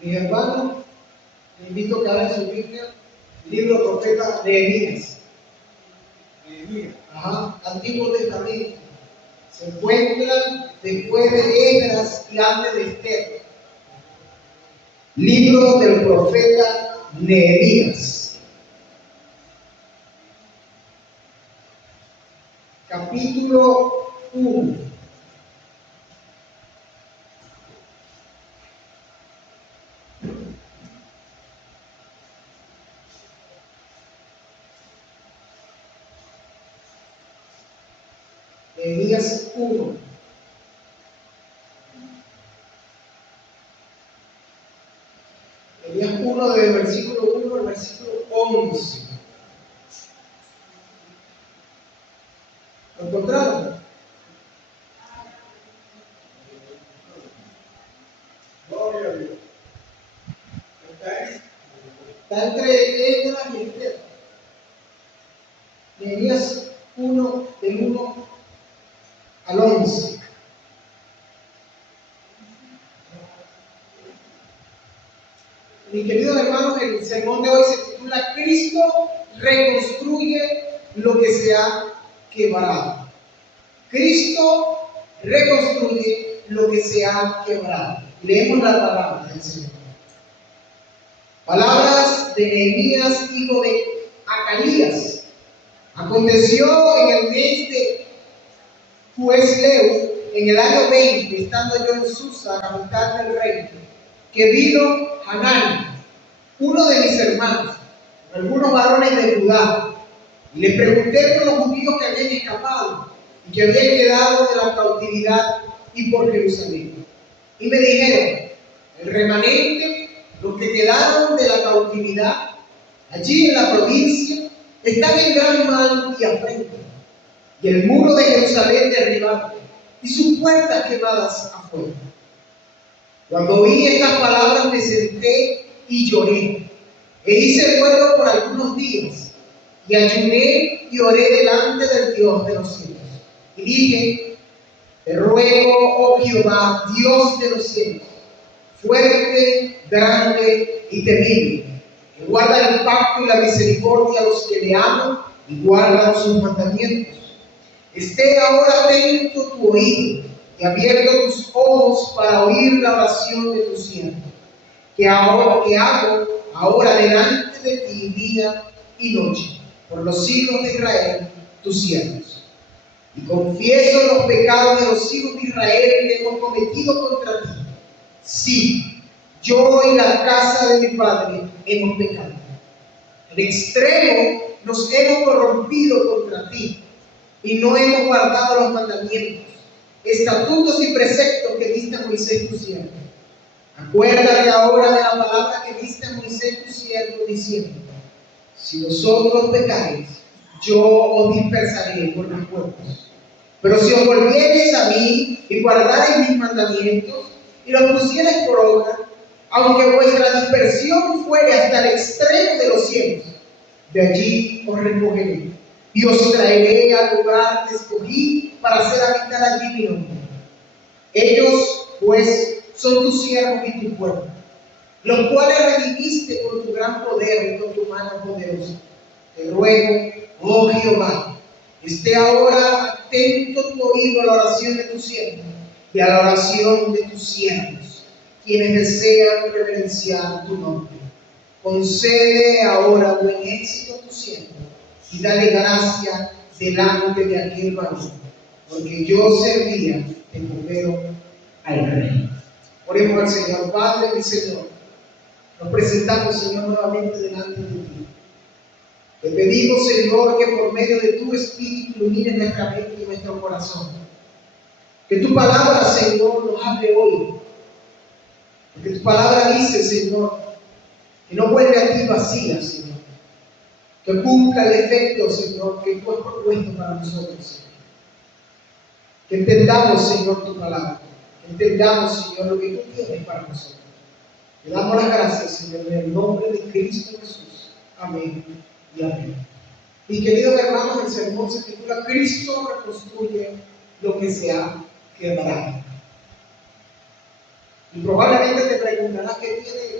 Mis hermanos, les invito a que abran su Biblia, libro del profeta Nehemías. Antiguo Testamento. Se encuentra después de Esdras y antes de Esther. Libro del profeta Nehemías. Capítulo 1. Nehemías 1. Nehemías 1 del versículo 1 al versículo 11. ¿Lo encontraron? Gloria a Dios. Está entre Esdras y Esther. Nehemías 1 del 1 al 11. Mis queridos hermanos, el sermón de hoy se titula Cristo reconstruye lo que se ha quebrado. Cristo reconstruye lo que se ha quebrado. Leemos la palabra del Señor. Palabras de Nehemías, hijo de Acalías. Aconteció en el mes de Cuesleu, en el año 20, estando yo en Susa, capital del reino, que vino Hanán, uno de mis hermanos, algunos varones de Judá, y le pregunté por los judíos que habían escapado y que habían quedado de la cautividad y por Jerusalén. Y me dijeron: el remanente, los que quedaron de la cautividad, allí en la provincia, están en gran mal y afrenta, y el muro de Jerusalén derribado, y sus puertas quemadas afuera. Cuando oí estas palabras me senté y lloré, e hice duelo por algunos días, y ayuné y oré delante del Dios de los cielos. Y dije: te ruego, oh Jehová, Dios de los cielos, fuerte, grande y temible, que guarda el pacto y la misericordia a los que le aman y guardan sus mandamientos. Esté ahora atento tu oído y abierto tus ojos para oír la oración de tu siervo, que hago ahora delante de ti día y noche, por los hijos de Israel, tus siervos. Y confieso los pecados de los hijos de Israel que hemos cometido contra ti. Sí, yo y la casa de mi padre hemos pecado. En extremo nos hemos corrompido contra ti, y no hemos guardado los mandamientos, estatutos y preceptos que diste a Moisés tu siervo. Acuérdate ahora de la palabra que diste a Moisés tu siervo, diciendo: si vosotros pecáis, yo os dispersaré por los pueblos. Pero si os volviereis a mí y guardareis mis mandamientos y los pusiereis por obra, aunque vuestra dispersión fuere hasta el extremo de los cielos, de allí os recogeré y os traeré al lugar que escogí para hacer habitar allí mi nombre. Ellos, pues, son tus siervos y tu pueblo, los cuales redimiste con tu gran poder y con tu mano poderosa. Te ruego, oh Jehová, esté ahora atento tu oído a la oración de tu siervo y a la oración de tus siervos, quienes desean reverenciar tu nombre. Concede ahora buen éxito a tu siervo y dale gracia delante de aquel varón, porque yo servía de copero al rey. Oremos al Señor. Padre, mi Señor, nos presentamos, Señor, nuevamente delante de ti. Te pedimos, Señor, que por medio de tu Espíritu ilumines nuestra mente y nuestro corazón. Que tu palabra, Señor, nos hable hoy. Porque tu palabra dice, Señor, que no vuelve a ti vacía, Señor. Que cumpla el efecto, Señor, que tú has propuesto para nosotros, Señor. Que entendamos, Señor, tu palabra. Que entendamos, Señor, lo que tú tienes para nosotros. Te damos las gracias, Señor, en el nombre de Cristo Jesús. Amén y amén. Mis queridos hermanos, el sermón se titula Cristo reconstruye lo que se ha quebrado. Y probablemente te preguntarás qué tiene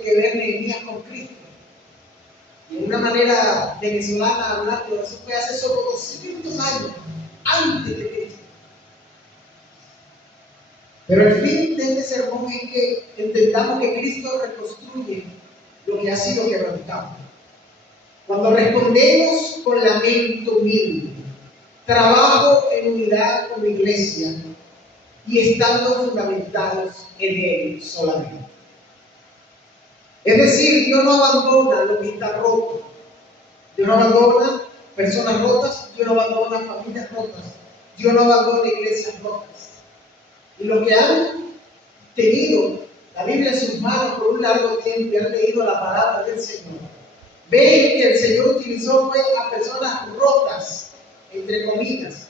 manera venezolana hablando, eso fue hace solo 200 años, antes de Cristo. Pero el fin de este sermón es que entendamos que Cristo reconstruye lo que ha sido quebrantado. Cuando respondemos con lamento humilde, trabajo en unidad con la iglesia y estando fundamentados en Él solamente. Es decir, Dios no abandona lo que está roto. Dios no abandona personas rotas, Dios no abandona familias rotas, Dios no abandona iglesias rotas. Y los que han tenido la Biblia en sus manos por un largo tiempo y han leído la palabra del Señor, ven que el Señor utilizó a personas rotas, entre comillas,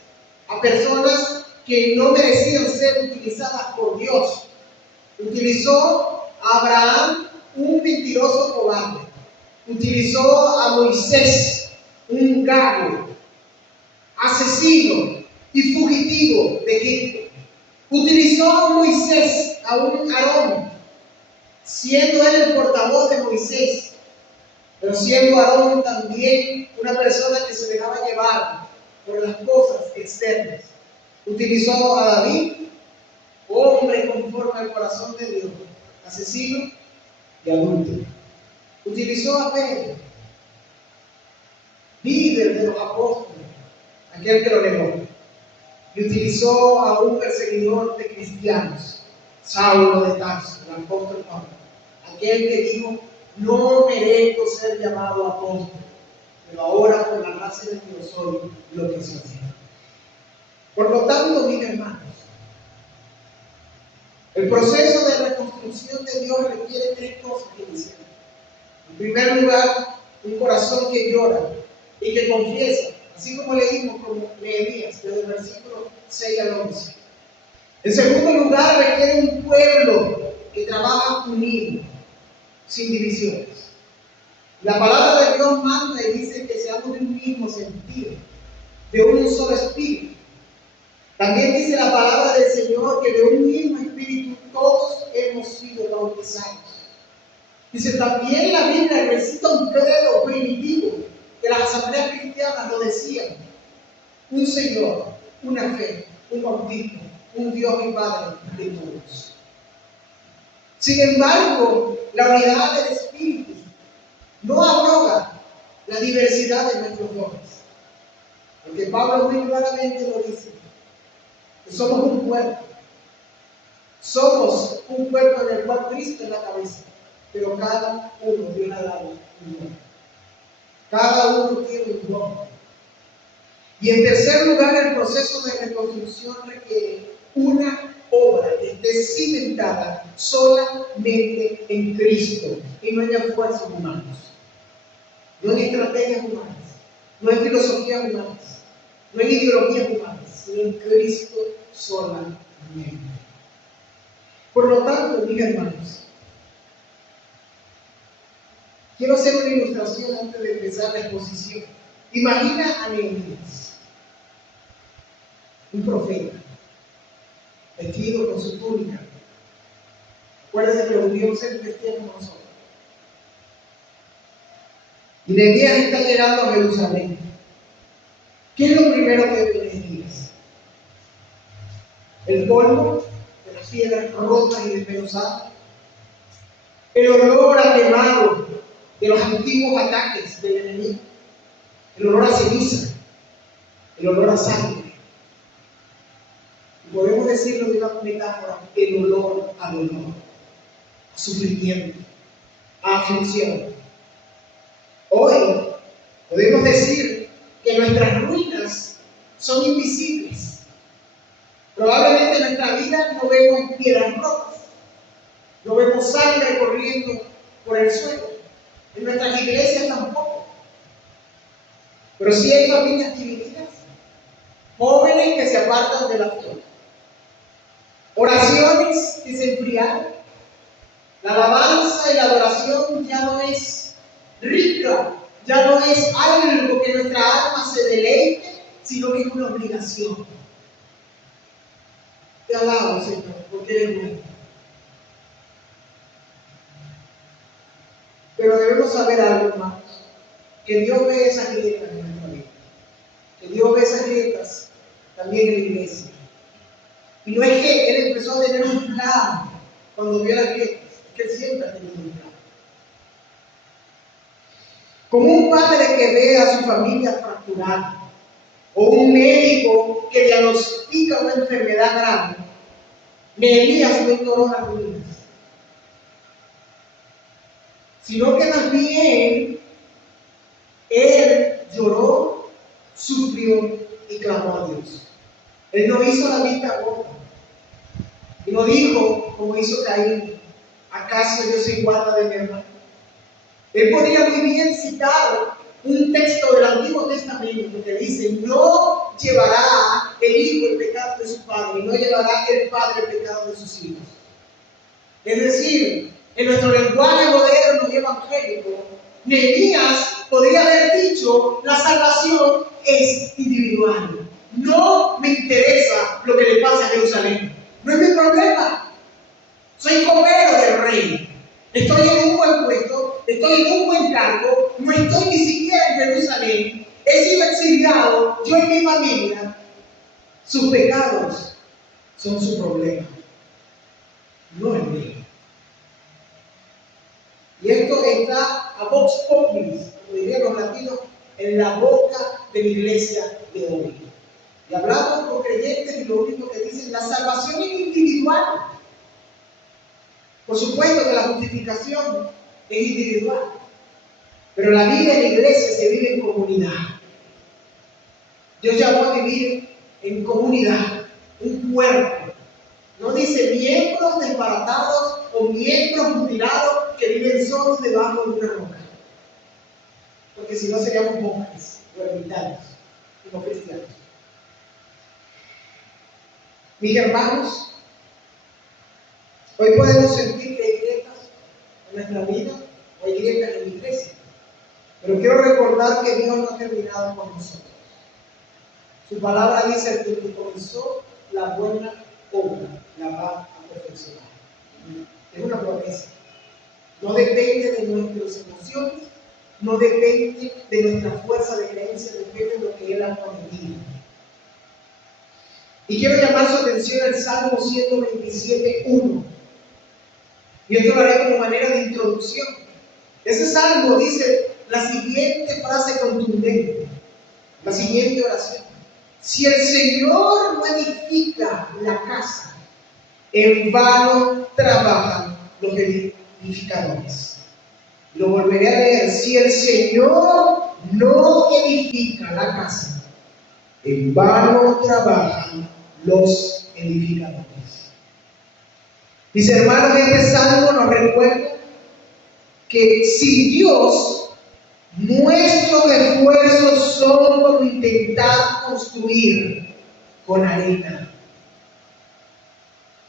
a personas que no merecían ser utilizadas por Dios. Utilizó a Abraham, un mentiroso cobarde. Utilizó a Moisés, un gago, asesino y fugitivo de Egipto. Utilizó a Moisés, a un Aarón, siendo él el portavoz de Moisés, pero siendo Aarón también una persona que se dejaba llevar por las cosas externas. Utilizó a David, hombre conforme al corazón de Dios, asesino y adúltero. Utilizó a Pedro, líder de los apóstoles, aquel que lo negó. Y utilizó a un perseguidor de cristianos, Saulo de Tarso, el apóstol Pablo, aquel que dijo: no merezco ser llamado apóstol, pero ahora por la gracia de Dios soy lo que soy. Por lo tanto, mis hermanos, el proceso de reconstrucción de Dios requiere tres cosas iniciales. En primer lugar, un corazón que llora y que confiesa, así como leímos como Nehemías, desde el versículo 6 al 11. En segundo lugar, requiere un pueblo que trabaja unido, sin divisiones. La palabra de Dios manda y dice que seamos de un mismo sentido, de un solo espíritu. También dice la palabra del Señor que de un mismo espíritu todos hemos sido bautizados. Dice también la Biblia, recita un credo primitivo que las asambleas cristianas lo decían: un Señor, una fe, un bautismo, un Dios y Padre de todos. Sin embargo, la unidad del Espíritu no abroga la diversidad de nuestros dones, porque Pablo muy claramente lo dice, que somos un cuerpo. Somos un cuerpo en el cual Cristo es la cabeza, pero cada uno Dios ha dado un don. Cada uno tiene un don. Y en tercer lugar, el proceso de reconstrucción requiere una obra que esté cimentada solamente en Cristo y no en esfuerzos humanos, no en estrategias humanas, no en filosofías humanas, no en ideologías humanas, sino en Cristo solamente. Por lo tanto, mis hermanos, quiero hacer una ilustración antes de empezar la exposición. Imagina a Nehemías, un profeta, vestido con su túnica. Acuérdense que los judíos se vestían como nosotros. Y Nehemías está llegando a Jerusalén. ¿Qué es lo primero que ve Nehemías? El polvo de las piedras rotas y desmenuzadas, el olor a quemado de los antiguos ataques del enemigo, el olor a ceniza, el olor a sangre. Y podemos decirlo de una metáfora: el olor a dolor, a sufrimiento, a aflicción. Hoy podemos decir que nuestras ruinas son invisibles. Probablemente en nuestra vida no vemos piedras rotas, no vemos sangre corriendo por el suelo. En nuestras iglesias tampoco. Pero sí hay familias divididas, jóvenes que se apartan de la fe, oraciones que se enfriaron. La alabanza y la adoración ya no es rica, ya no es algo que nuestra alma se deleite, sino que es una obligación. Te alabo, Señor, porque eres bueno. Pero debemos saber algo, hermanos. que Dios ve esas grietas en nuestra vida. Que Dios ve esas grietas también en la iglesia. Y no es que Él empezó a tener un plan cuando vio las grietas, es que Él siempre ha tenido un plan. Como un padre que ve a su familia fracturada, o un médico que diagnostica una enfermedad grave, Nehemías no ignoró las ruinas, sino que más bien él lloró, sufrió y clamó a Dios. Él no hizo la vista gorda y no dijo como hizo Caín: ¿acaso yo soy guarda de mi hermano? Él podría muy bien citar un texto del Antiguo Testamento que dice: no llevará el hijo el pecado de su padre, y no llevará el padre el pecado de sus hijos. Es decir, en nuestro lenguaje moderno y evangélico, Nehemías podría haber dicho: la salvación es individual. No me interesa lo que le pasa a Jerusalén. No es mi problema. Soy copero del rey. Estoy en un buen puesto, estoy en un buen cargo, no estoy ni siquiera en Jerusalén, he sido exiliado, yo y mi familia. Sus pecados son su problema, no el mío. Y esto está a vox populi, como dirían los latinos, en la boca de la iglesia de hoy. Y hablamos con creyentes y lo único que dicen: la salvación es individual. Por supuesto que la justificación es individual, pero la vida en la iglesia se vive en comunidad. Dios llamó a vivir en comunidad, un cuerpo. No dice miembros desbaratados o miembros mutilados que viven solos debajo de una roca, porque si no seríamos monjes o ermitaños y no cristianos. Mis hermanos, hoy podemos sentir que hay grietas en nuestra vida, o hay grietas en la iglesia, pero quiero recordar que Dios no ha terminado con nosotros. Su palabra dice: el que comenzó la buena obra la va a perfeccionar. Es una promesa. No depende de nuestras emociones, no depende de nuestra fuerza de creencia, depende de lo que Él ha prometido. Y quiero llamar su atención al Salmo 127:1. Y esto lo haré como manera de introducción. Ese salmo dice la siguiente frase contundente, la siguiente oración: si el Señor no edifica la casa, en vano trabajan los edificadores. Lo volveré a leer: si el Señor no edifica la casa, en vano trabajan los edificadores. Mis hermanos, este salmo nos recuerda que sin Dios, nuestros esfuerzos son como intentar construir con arena.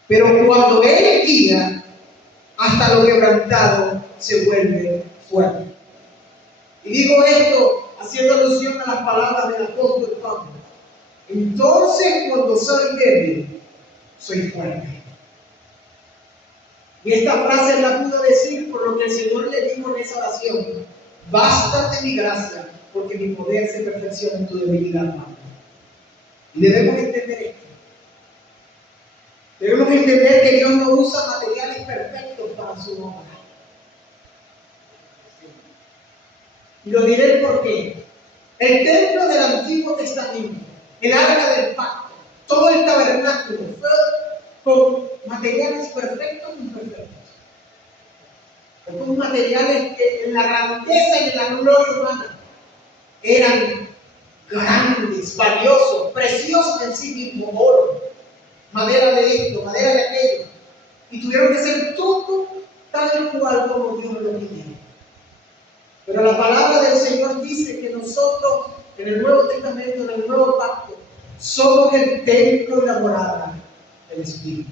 Pero cuando Él guía, hasta lo quebrantado se vuelve fuerte. Y digo esto haciendo alusión a las palabras del apóstol Pablo: entonces, cuando soy débil, soy fuerte. Y esta frase la pudo decir por lo que el Señor le dijo en esa oración: bástate mi gracia, porque mi poder se perfecciona en tu debilidad, Pablo. Y debemos entender esto. Debemos entender que Dios no usa materiales perfectos para su obra. Y lo diré por qué. El templo del Antiguo Testamento, el arca del pacto, todo el tabernáculo fue con materiales perfectos e imperfectos. Con materiales que en la grandeza y en la gloria humana eran grandes, valiosos, preciosos en sí mismos: oro, madera de esto, madera de aquello, y tuvieron que ser todo tal cual como Dios lo pidió. Pero la palabra del Señor dice que nosotros, en el Nuevo Testamento, en el Nuevo Pacto, somos el templo y la morada del Espíritu.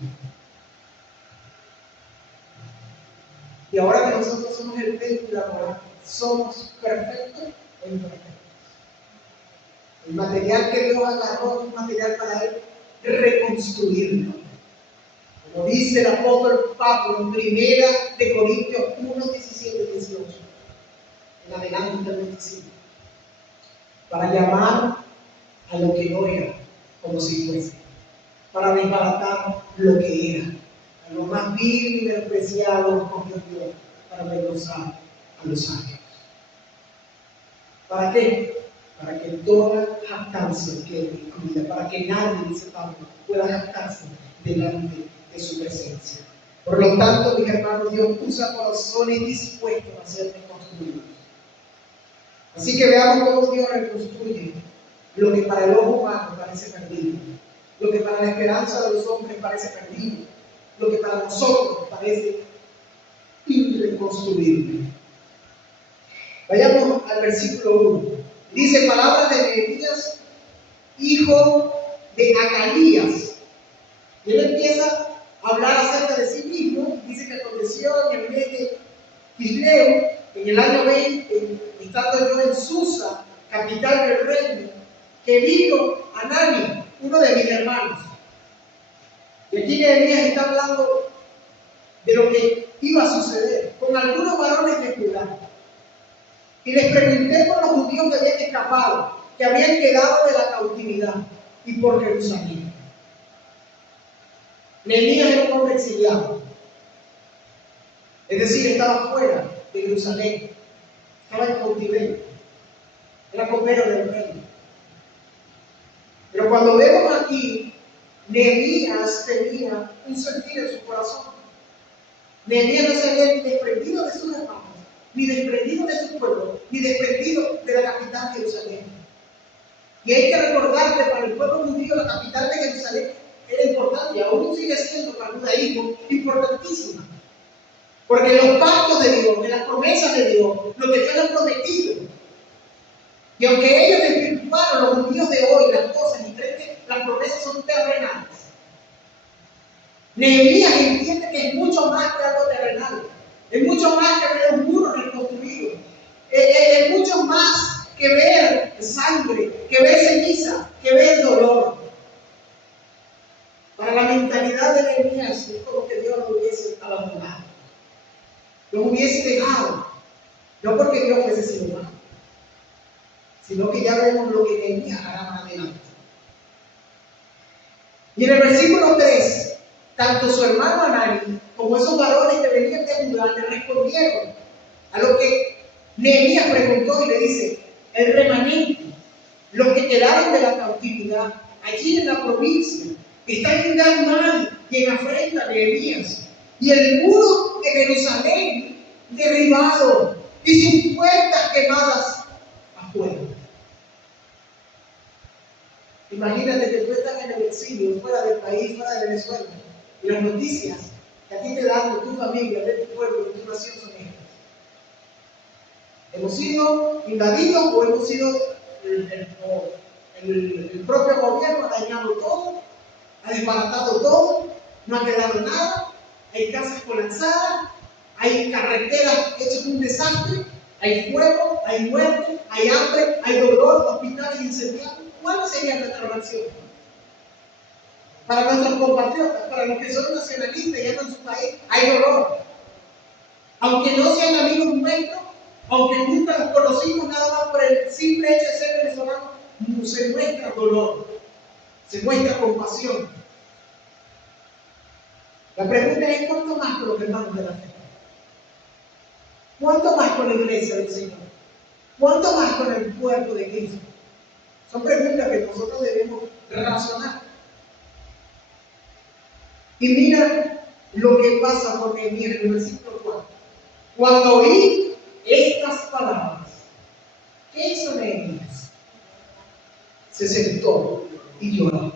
Y ahora que nosotros somos el templo y la morada, somos perfectos o imperfectos. El material que Dios agarró es un material para Él reconstruirlo. Como dice el apóstol Pablo en 1 Corintios 1, 17 y 18. En adelante hasta el 25. para llamar a lo que no era como si fuese, para desbaratar lo que era, a lo más vil y despreciado con Dios, para avergonzar a los ángeles. ¿Para qué? Para que toda jactancia quede excluida, para que nadie, dice Pablo, pueda jactarse delante de su presencia. Por lo tanto, mis hermanos, Dios usa corazones dispuestos a ser reconstruidos. Así que veamos cómo Dios reconstruye lo que para el ojo humano parece perdido, lo que para la esperanza de los hombres parece perdido, lo que para nosotros parece irreconstruible. Vayamos al versículo 1. Dice palabras de Nehemías, hijo de Acalías. Y él empieza a hablar acerca de sí mismo. Dice que aconteció en el mes de Kisleu, en el año 20, estando yo en Susa, capital del reino, que vino Anani, uno de mis hermanos. Y aquí Nehemías está hablando de lo que iba a suceder con algunos varones de Judá. Y les pregunté por los judíos que habían escapado, que habían quedado de la cautividad, y por Jerusalén. Nehemías era un hombre exiliado, es decir, estaba fuera de Jerusalén, estaba en cautiverio, era copero del reino. Pero cuando vemos aquí, Nehemías tenía un sentir en su corazón. Nehemías no se había desprendido de sus hermanos, ni desprendido de su pueblo, ni desprendido de la capital de Jerusalén. Y hay que recordar que para el pueblo judío la capital de Jerusalén era importante y aún sigue siendo para el judaísmo importantísima. Porque los pactos de Dios, las promesas de Dios, lo que Dios les ha prometido. Y aunque ellos desvirtuaron, los judíos de hoy, las cosas y creen que las promesas son terrenales, Nehemías entiende que es mucho más que algo terrenal. Es mucho más que ver un muro reconstruido. Es mucho más que ver sangre, que ver ceniza, que ver dolor. Para la mentalidad de Nehemías es como que Dios lo hubiese abandonado, lo hubiese dejado. No porque Dios fuese sido malo, sino que ya vemos lo que Nehemías hará más adelante. Y en el versículo 3, tanto su hermano Anani como esos varones que venían de Judá le respondieron a lo que Nehemías preguntó y le dice: el remanente, los que quedaron de la cautividad allí en la provincia, están en gran mal y en afrenta a Nehemías, y el muro de Jerusalén derribado y sus puertas quemadas afuera. Imagínate que tú estás en el exilio, fuera del país, fuera de Venezuela, y las noticias que a ti te dan de tu familia, de tu pueblo, de tu nación son estas. Hemos sido invadidos o hemos sido el propio gobierno ha dañado todo, ha desbaratado todo, no ha quedado nada, hay casas colapsadas, hay carreteras hechas un desastre, hay fuego, hay muerte, hay hambre, hay dolor, hospitales incendiados. ¿Cuál sería nuestra reacción? Para nuestros compatriotas, para los que son nacionalistas y aman su país, hay dolor. Aunque no sean amigos nuestros, aunque nunca los conocimos, nada más por el simple hecho de ser venezolanos, se muestra dolor, se muestra compasión. La pregunta es: ¿cuánto más con los hermanos de la fe? ¿Cuánto más con la iglesia del Señor? ¿Cuánto más con el cuerpo de Cristo? Son preguntas que nosotros debemos razonar. Y mira lo que pasa con Nehemías en el versículo 4. Cuando oí estas palabras, ¿qué hizo Nehemías? Se sentó y lloró.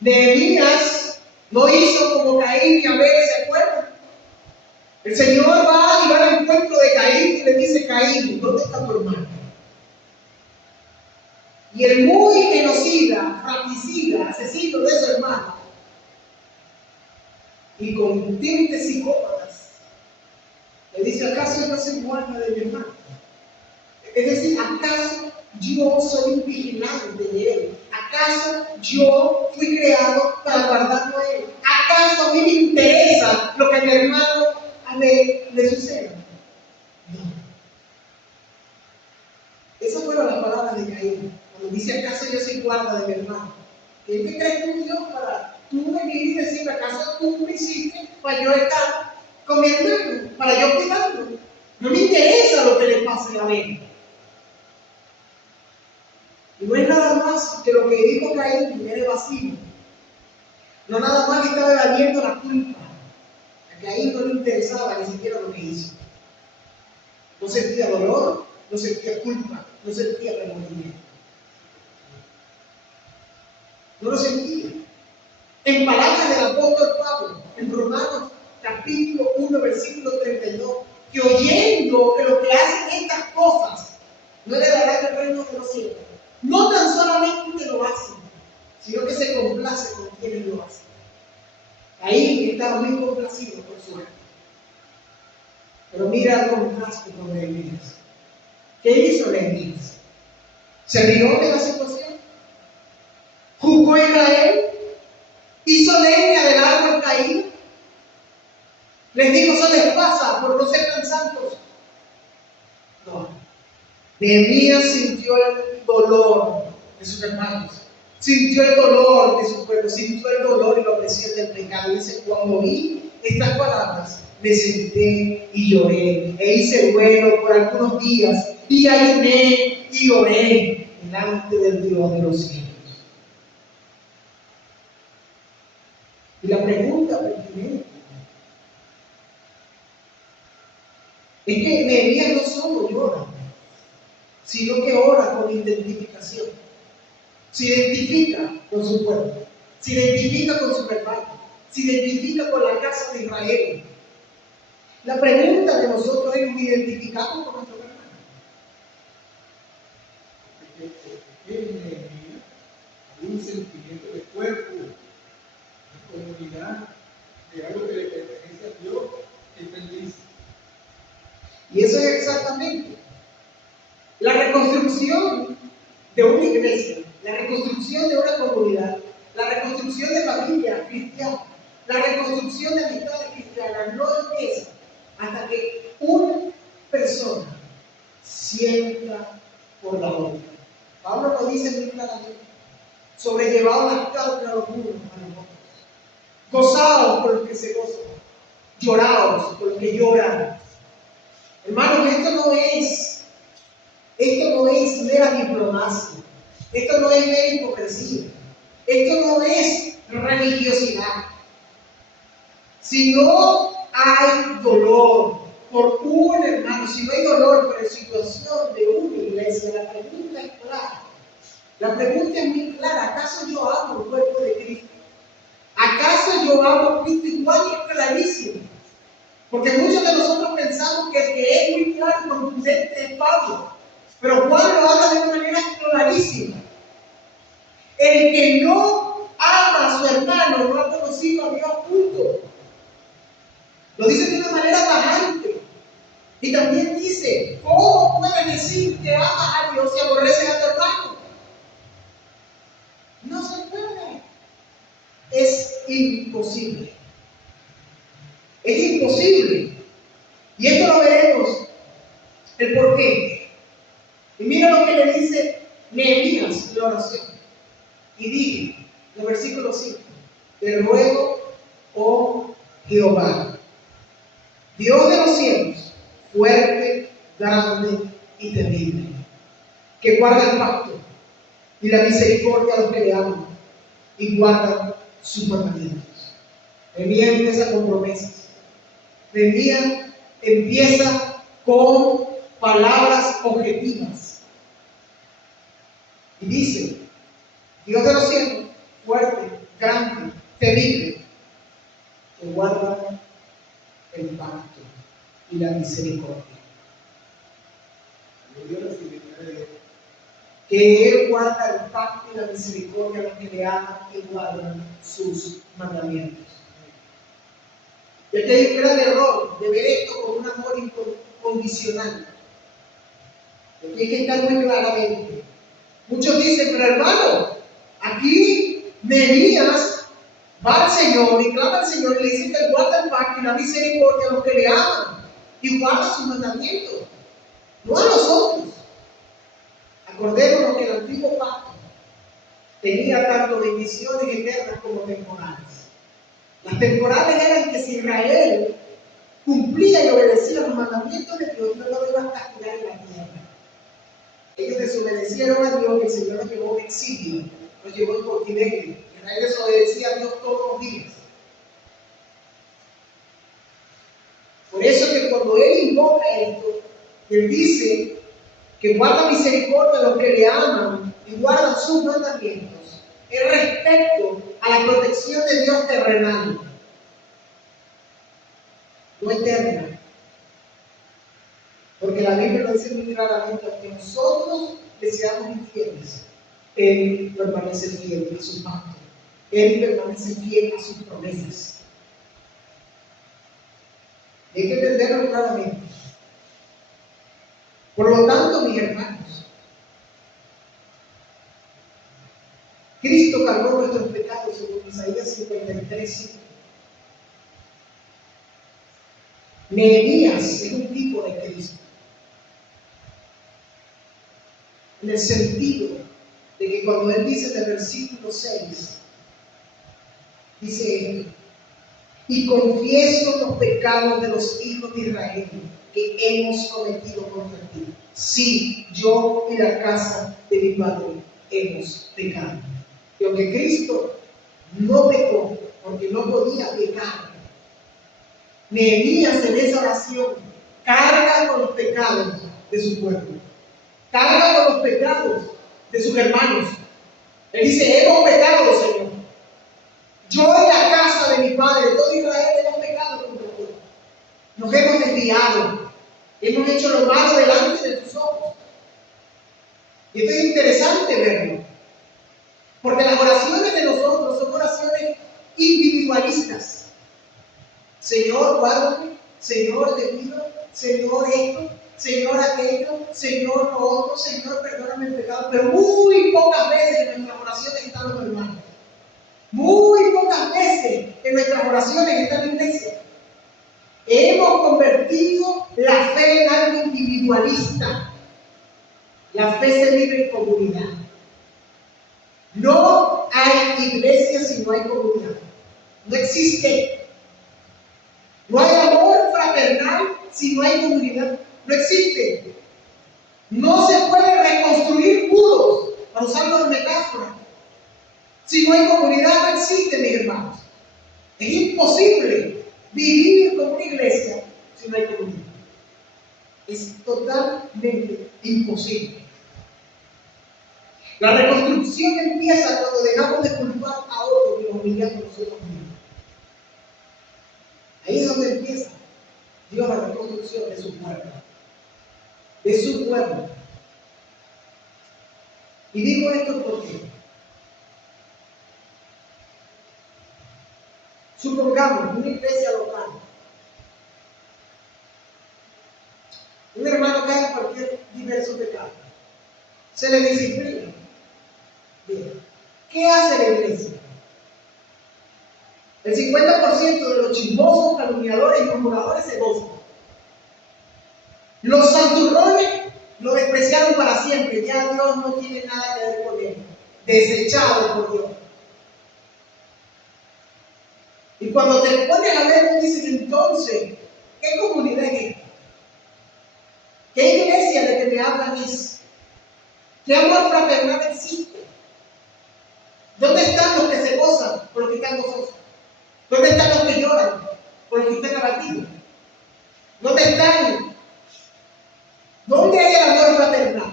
Nehemías no hizo como Caín y Abel, ¿se acuerdan? El Señor va y va al encuentro de Caín y le dice: Caín, ¿dónde está tu hermano? Y el muy genocida, fratricida, asesino de su hermano, y con tintes psicópatas, le dice: ¿acaso yo no soy guarda de mi hermano? Es decir, ¿acaso yo soy un vigilante de él? ¿Acaso yo fui creado para guardarlo a él? ¿Acaso a mí me interesa lo que a mi hermano le suceda? No. Esas fueron las palabras de Caín. Cuando dice, ¿acaso yo soy guarda de mi hermano? ¿Qué te crees tú, Dios, para tú venir y decir, ¿acaso tú me hiciste para yo estar con mi hermano? Para yo cuidarlo. No me interesa lo que le pase a él. Y no es nada más que lo que dijo Caín era vacío. No nada más que estaba evadiendo la culpa. A Caín no le interesaba ni siquiera lo que hizo. No sentía dolor, no sentía culpa, no sentía remordimiento. No lo sentía. En palabras del apóstol Pablo, en Romanos capítulo 1, versículo 32, que oyendo que los que hacen estas cosas no heredarán el reino de los cielos. No tan solamente lo hacen, sino que se complace con quienes lo hacen. Ahí estaba muy complacido por su arte. Pero mira el contraste con Nehemías. ¿Qué hizo Nehemías? ¿Se rió de la situación? ¿Juzgó a Israel? ¿Hizo leña del árbol caído? ¿Les dijo, eso les pasa por no ser tan santos? No. Nehemías sintió el dolor de sus hermanos, sintió el dolor de su pueblo, sintió el dolor y la opresión del pecado. Dice, cuando oí estas palabras, me senté y lloré, e hice duelo por algunos días, y ayuné y oré delante del Dios de los cielos. Y la pregunta pertinente es que Nehemías no solo llora, sino que ora con identificación. Se identifica con su pueblo, se identifica con su hermano, se identifica con la casa de Israel. La pregunta de nosotros es, ¿nos identificamos con nuestro hermano? En Nehemías había un sentimiento de cuerpo, de comunidad, de algo que le pertenece a Dios, que es feliz. Y eso es exactamente la reconstrucción de una iglesia, la reconstrucción de una comunidad, la reconstrucción de familias cristianas, la reconstrucción de amistades cristianas no empieza hasta que una persona sienta por la otra. Pablo lo dice muy claramente: sobrellevados las cargas los unos a los otros, gozados por los que se gozan, llorados por los que lloran. Hermanos, esto no es mera diplomacia, esto no es mera hipocresía, esto no es religiosidad. Si no hay dolor por un hermano, si no hay dolor por la situación de una iglesia, la pregunta es clara. La pregunta es muy clara: ¿acaso yo amo el cuerpo de Cristo? ¿Acaso yo amo a Cristo? Igual es clarísimo. Porque muchos de nosotros pensamos que el que es muy claro y contundente es Pablo. Pero Juan lo habla de una manera clarísima. El que no ama a su hermano no ha conocido a Dios, punto. Lo dice de una manera tajante. Y también dice, ¿cómo puedes decir que amas a Dios si aborreces a tu hermano? No se puede. Es imposible. Es imposible. Y esto lo veremos, el por qué. Y mira lo que le dice Nehemías en la oración. Y dije, en el versículo 5, te ruego, oh Jehová, Dios de los cielos, fuerte, grande y temible, que guarda el pacto y la misericordia a los que le aman y guardan sus mandamientos. Nehemías empieza con promesas. Nehemías empieza con palabras objetivas. Y dice, Dios de los cielos, fuerte, grande, temible, que guarda el pacto y la misericordia. Que Él guarda el pacto y la misericordia a los que le aman y guardan sus mandamientos. Y aquí hay un gran error de ver esto con un amor incondicional. Aquí hay que estar muy claramente. Muchos dicen, pero hermano, aquí Nehemías va al Señor y clama al Señor y le dice que Él guarda el pacto y la misericordia a los que le aman y guarda sus mandamientos, no a nosotros. Acordémonos que el antiguo pacto tenía tanto bendiciones eternas como temporales. Las temporales eran que si Israel cumplía y obedecía los mandamientos de Dios, no lo iban a castigar en la tierra. Ellos desobedecieron a Dios y el Señor los llevó en exilio, los llevó en cautiverio. Israel desobedecía a Dios todos los días. Por eso que cuando Él invoca esto, Él dice que guarda misericordia a los que le aman y guardan sus mandamientos, es respecto a la protección de Dios terrenal, no eterna. Porque la Biblia lo dice muy claramente, que nosotros le seamos infieles, Él permanece fiel a su pacto, Él permanece fiel a sus promesas. Hay que entenderlo claramente. Por lo tanto, mis hermanos, Cristo cargó nuestros pecados según Isaías 53:5. Nehemías es un tipo de Cristo, en el sentido de que cuando él dice en el versículo 6, dice esto: y confieso los pecados de los hijos de Israel que hemos cometido contra ti. Sí, yo y la casa de mi padre hemos pecado. Y aunque Cristo no pecó, porque no podía pecar, Nehemías en esa oración carga con los pecados de su pueblo, carga con los pecados de sus hermanos. Él dice: hemos pecado, Señor. Yo y la casa de mi padre, todo Israel, hemos pecado contra ti. Nos hemos desviado, hemos hecho lo malo delante de tus ojos. Y esto es interesante verlo, porque las oraciones de nosotros son oraciones individualistas. Señor, guárdame, Señor, te pido, Señor, esto, Señor, aquello, Señor, lo otro, Señor, perdóname el pecado. Pero muy pocas veces en nuestras oraciones están los hermanos. Muy pocas veces en nuestras oraciones está la iglesia. Hemos convertido la fe en algo individualista. La fe se vive en comunidad. No hay iglesia si no hay comunidad. No existe. No hay amor fraternal si no hay comunidad. No existe. No se puede reconstruir muros, para usarlo de metáfora. Si no hay comunidad, no existe, mis hermanos. Es imposible vivir como una iglesia si no hay comunidad. Es totalmente imposible. La reconstrucción empieza cuando dejamos de culpar a otros y nos humillamos nosotros mismos. Ahí es donde empieza Dios la reconstrucción de su pueblo. De su pueblo. Y digo esto porque supongamos una iglesia local. Un hermano cae en cualquier diverso pecado. Se le disciplina. Bien. ¿Qué hace la iglesia? El 50% de los chismosos, calumniadores y murmuradores se gozan. Los santurrones lo despreciaron para siempre. Ya Dios no tiene nada que ver con él. Desechado por Dios. Y cuando te pones a ver, dicen entonces, ¿qué comunidad es esta? ¿Qué iglesia de que me hablan es? ¿Qué amor fraternal existe? ¿Dónde están los que se gozan por los que están gozosos? ¿Dónde están los que lloran por los que están abatidos? ¿Dónde están? ¿Dónde hay el amor fraternal?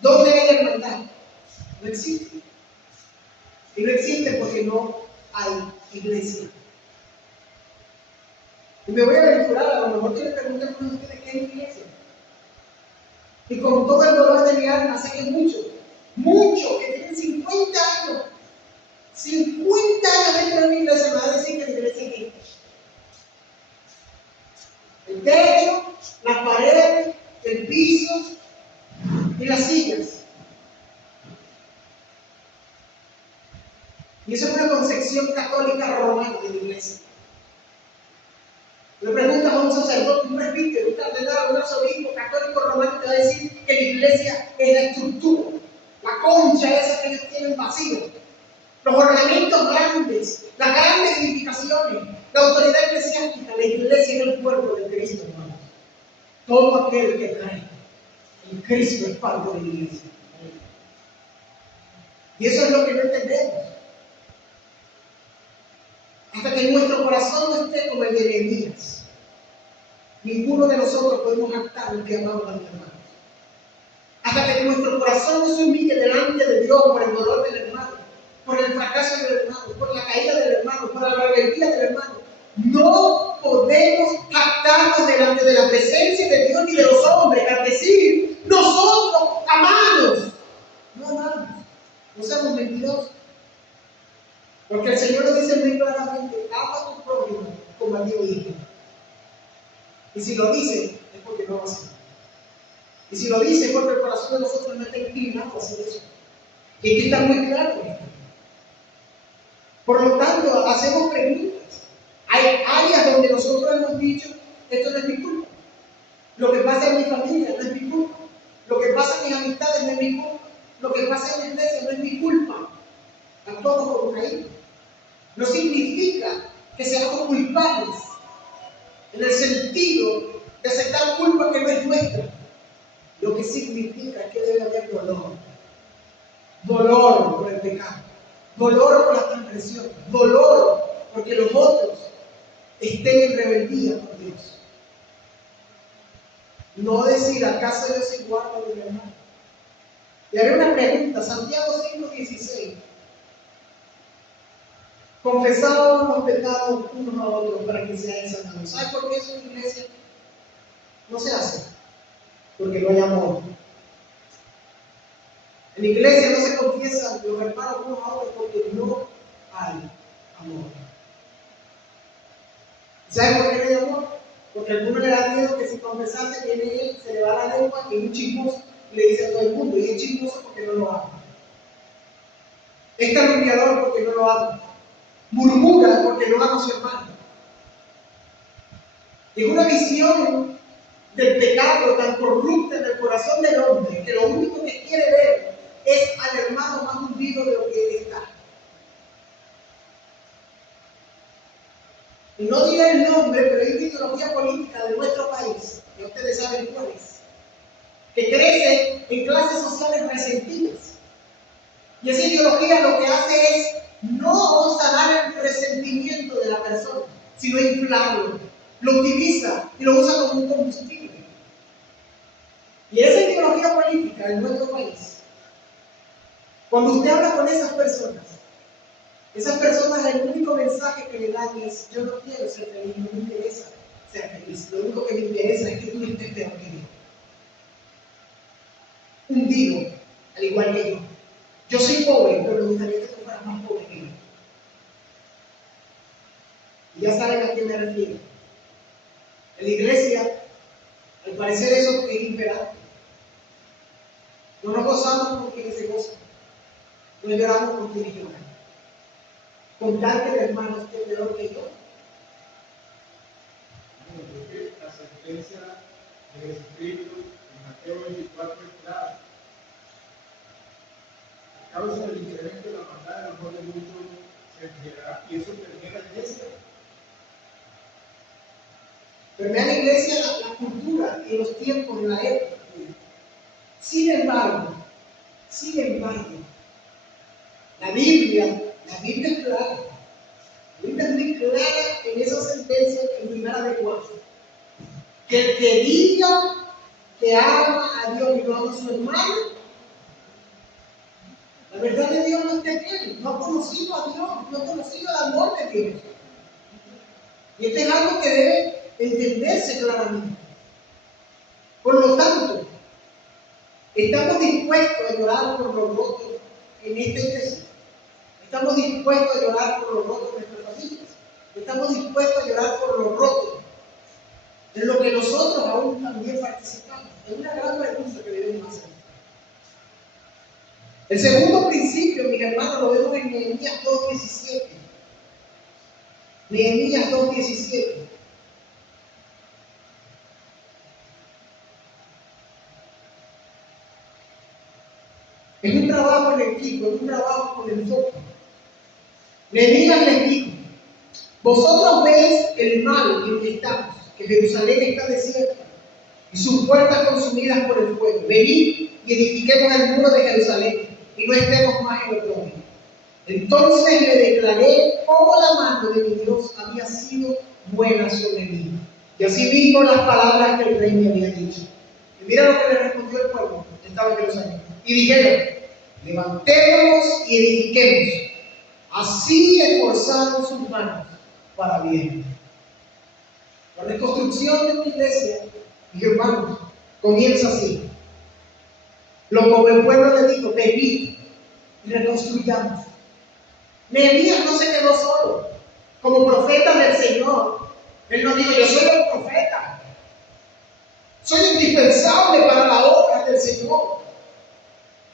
¿Dónde hay hermandad? No existe. Y no existe porque no hay iglesia. Y me voy a aventurar, a lo mejor que le preguntan a ustedes qué es iglesia. Y con todo el dolor de mi alma, sé que muchos, que tienen 50 años, 50 años dentro de una iglesia, me van a decir que la iglesia es esto. El techo, las paredes, el piso y las sillas. Y eso es una concepción católica romana de la iglesia. Le preguntas a un sacerdote, un presbítero, un cardenal, un arzobispo católico romano, te va a decir que la iglesia es la estructura, la concha esa que ellos tienen vacío, los ornamentos grandes, las grandes edificaciones, la autoridad eclesiástica. La iglesia es el cuerpo de Cristo, hermano. Todo aquel que cae en Cristo es parte de la iglesia. Y eso es lo que no entendemos. Hasta que nuestro corazón no esté como el de Nehemías, ninguno de nosotros podemos actar lo que amamos a los hermanos. Hasta que nuestro corazón no se humille delante de Dios por el dolor del hermano, por el fracaso del hermano, por la caída del hermano, por la rebeldía del hermano. No podemos actarnos delante de la presencia de Dios ni de los hombres al decir, nosotros amamos. No amamos, no seamos mentirosos. Porque el Señor nos dice muy claramente, ama a tu prójimo como a ti mismo. Y si lo dice, es porque no lo hace. Y si lo dice, es porque el corazón de nosotros no está inclinado a hacer eso. Y aquí está muy claro esto. Por lo tanto, hacemos preguntas. Hay áreas donde nosotros hemos dicho, esto no es mi culpa. Lo que pasa en mi familia no es mi culpa. Lo que pasa en mis amistades no es mi culpa. Lo que pasa en la iglesia no es mi culpa. Actuamos como Caín. No significa que seamos culpables en el sentido de aceptar culpa que no es nuestra. Lo que significa es que debe haber dolor. Dolor por el pecado. Dolor por la transgresión. Dolor porque los otros estén en rebeldía con Dios. No decir, ¿acaso yo soy guarda de mi hermano? Le haré una pregunta. Santiago 5:16. Confesados los pecados unos a otros para que sean sanados. ¿Sabe por qué eso en la iglesia no se hace? Porque no hay amor. En la iglesia no se confiesan los hermanos unos a otros porque no hay amor. ¿Sabe por qué no hay amor? Porque a alguno le da miedo que si confesase viene él, se le va la lengua y un chismoso y le dice a todo el mundo, y es chismoso porque no lo ama. Es calumniador porque no lo ama. Murmura porque no ama a su hermano. Es una visión del pecado tan corrupta en el corazón del hombre que lo único que quiere ver es al hermano más hundido de lo que él está. Y no diré el nombre, pero hay ideología política de nuestro país, que ustedes saben cuál es, que crece en clases sociales resentidas. Y esa ideología lo que hace es no sanar el resentimiento de la persona, sino inflarlo. Lo utiliza y lo usa como un combustible. Y esa ideología política en nuestro país, cuando usted habla con esas personas el único mensaje que le dan es, yo no quiero ser feliz, no me interesa ser feliz, lo único que me interesa es que tú estés peor que yo. Hundido, al igual que yo. Yo soy pobre, pero me gustaría que tú fueras más pobre que yo. Y ya saben a quién me refiero. En la iglesia, al parecer eso es imperante. No nos gozamos con quienes se gozan. No lloramos con quienes lloran. Con tal que el hermano esté peor que yo. Bueno, creo que la sentencia de Jesucristo en Mateo 24 es clara. A causa del incremento de la maldad, el amor de muchos se enfriará y eso permea la iglesia. Permea la iglesia la cultura y los tiempos de la época. Sin embargo, la Biblia es clara. La Biblia es muy clara en esa sentencia en primera de Juan. Que el que diga que ama a Dios y no ama a su hermano, la verdad de Dios no está en él. No ha conocido a Dios, no ha conocido el amor de Dios. Y esto es algo que debe entenderse claramente. Por lo tanto, estamos dispuestos a llorar por los rotos en esta iglesia. Estamos dispuestos a llorar por los rotos de nuestras familias. Estamos dispuestos a llorar por los rotos en lo que nosotros aún también participamos. Es una gran pregunta que debemos hacer. El segundo principio, mis hermanos, lo vemos en Nehemías 2:17. Nehemías 2:17. Es un trabajo en equipo, es un trabajo con enfoque. Nehemías les dijo: vosotros veis el mal en que estamos, que Jerusalén está desierta y sus puertas consumidas por el fuego. Venid y edifiquemos el muro de Jerusalén y no estemos más en oprobio. Entonces le declaré cómo la mano de mi Dios había sido buena sobre mí. Y así dijo las palabras que el rey me había dicho. Y mira lo que le respondió el pueblo, que estaba en Jerusalén. Y dijeron: levantémonos y edifiquemos. Así esforzaron sus manos para bien. La reconstrucción de una iglesia, mis hermanos, comienza así. Como el pueblo le dijo: venid y reconstruyamos. Nehemías no se quedó solo. Como profeta del Señor, él no dijo: yo soy el profeta, soy indispensable para la obra del Señor,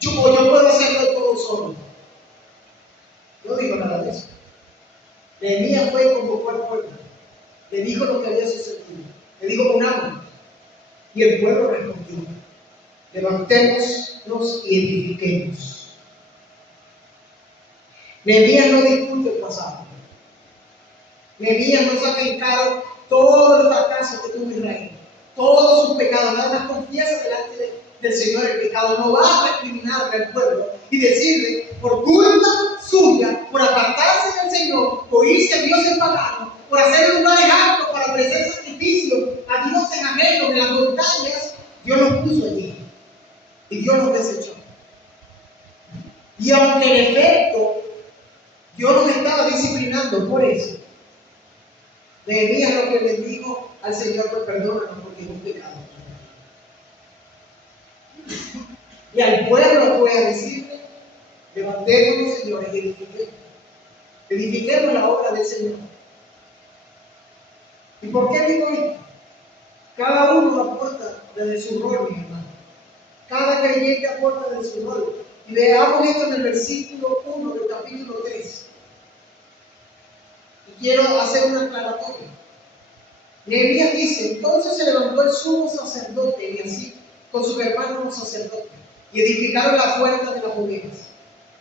yo puedo hacerlo todo solo. No dijo nada de eso. Nehemías fue como fue el pueblo, le dijo lo que había sucedido, le dijo: unamos. Y el pueblo respondió: levantémonos y edifiquemos. Nehemías no discute el pasado. Nehemías no saca en cara todo el fracaso que tuvo Israel, todos sus pecados. Nada más confiesa delante del Señor el pecado. No va a recriminarle al pueblo y decirle: por culpa suya, por apartarse del Señor, por irse a dioses paganos, por hacer lugares altos para ofrecer sacrificios a dioses ajenos en las montañas, Dios los puso allí y Dios los desechó. Y aunque en efecto Dios los estaba disciplinando por eso, Nehemías lo que le dijo al Señor fue: perdónanos porque es un pecado. Y al pueblo fue a decirle: levantémonos, señores, y edifiquemos. Edifiquemos la obra del Señor. ¿Y por qué digo esto? Cada uno aporta desde su rol, mi hermano. Cada creyente aporta desde su rol. Y veamos esto en el versículo 1 del capítulo 3. Y quiero hacer una aclaratoria. Nehemías dice: entonces se levantó el sumo sacerdote y así con sus hermanos los sacerdotes, y edificaron la puerta de las ovejas.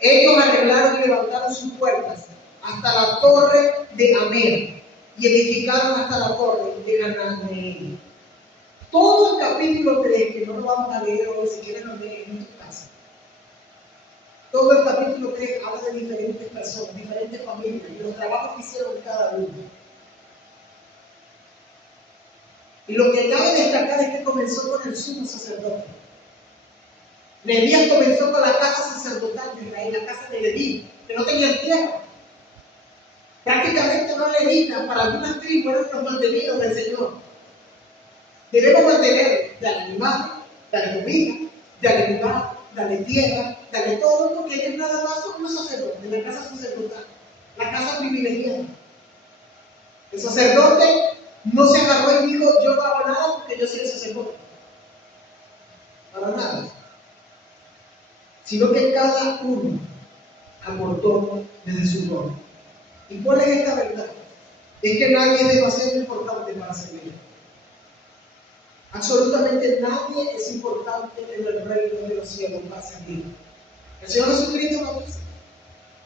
Ellos arreglaron y levantaron sus puertas hasta la torre de Amer, y edificaron hasta la torre de Hananeel. Todo el capítulo 3, que no lo vamos a leer hoy, si quieren lo leen en tu casa. Todo el capítulo 3 habla de diferentes personas, diferentes familias, y los trabajos que hicieron cada uno. Y lo que cabe destacar es que comenzó con el sumo sacerdote. Nehemías comenzó con la casa sacerdotal de Israel, la casa de Leví, que no tenían tierra. Prácticamente los levitas, para algunas tribus, eran los mantenidos del Señor. Debemos mantener, dale animal, dale comida, dale lugar, dale tierra, dale todo, porque ellos nada más son los sacerdotes, la casa sacerdotal, la casa privilegiada. El sacerdote no se agarró y dijo: yo no hago nada porque yo soy el sacerdote. Para nada. Sino que cada uno aportó desde su rol. ¿Y cuál es esta verdad? Es que nadie es demasiado importante para servir. Absolutamente nadie es importante en el reino de los cielos para servir. El Señor Jesucristo nos dice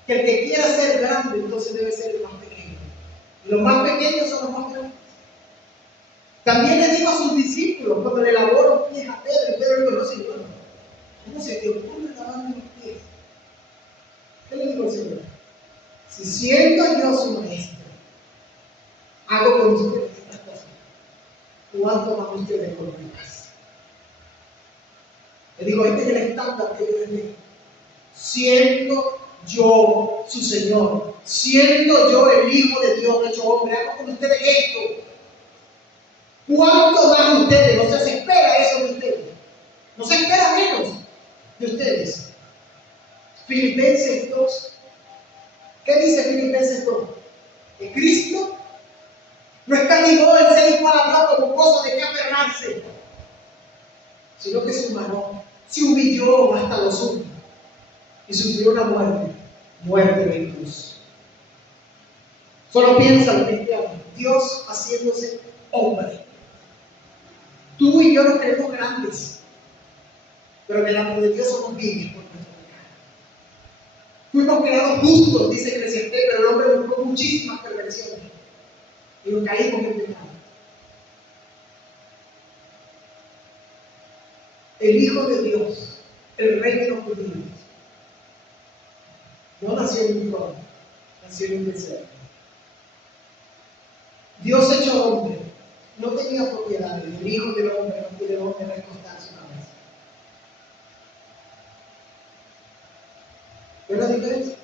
que el que quiera ser grande, entonces debe ser el más pequeño. Y los más pequeños son los más grandes. También le dijo a sus discípulos, cuando le lavó los pies a Pedro, y Pedro dijo: no, Señor, ¿cómo se te ocurre lavarme los pies? ¿Qué le dijo el Señor? Si siendo yo su maestro, hago con ustedes estas cosas, ¿cuánto más ustedes con mi paz? Le digo: este es el estándar que yo les digo. Siendo yo su Señor, siendo yo el Hijo de Dios hecho hombre, hago con ustedes esto. ¿Cuánto más ustedes? No se espera eso de ustedes. No se espera menos de ustedes. Filipenses 2. ¿Qué dice Filipenses 2? Que Cristo no escatimó el ser igual a Dios como cosa de que aferrarse, sino que se humanó, se humilló hasta lo sumo y sufrió una muerte de cruz. Solo piensa el cristiano: Dios haciéndose hombre. Tú y yo nos creemos grandes, pero delante de Dios somos niños por nuestro pecado. Fuimos creados justos, dice Eclesiastés, pero el hombre buscó muchísimas perversiones y nos caímos en pecado. El Hijo de Dios, el Rey de los judíos, no nació en un trono, nació en un desierto. Dios hecho hombre, no tenía propiedades. El Hijo del Hombre no tiene donde recostar su cabeza. ¿Ves la diferencia?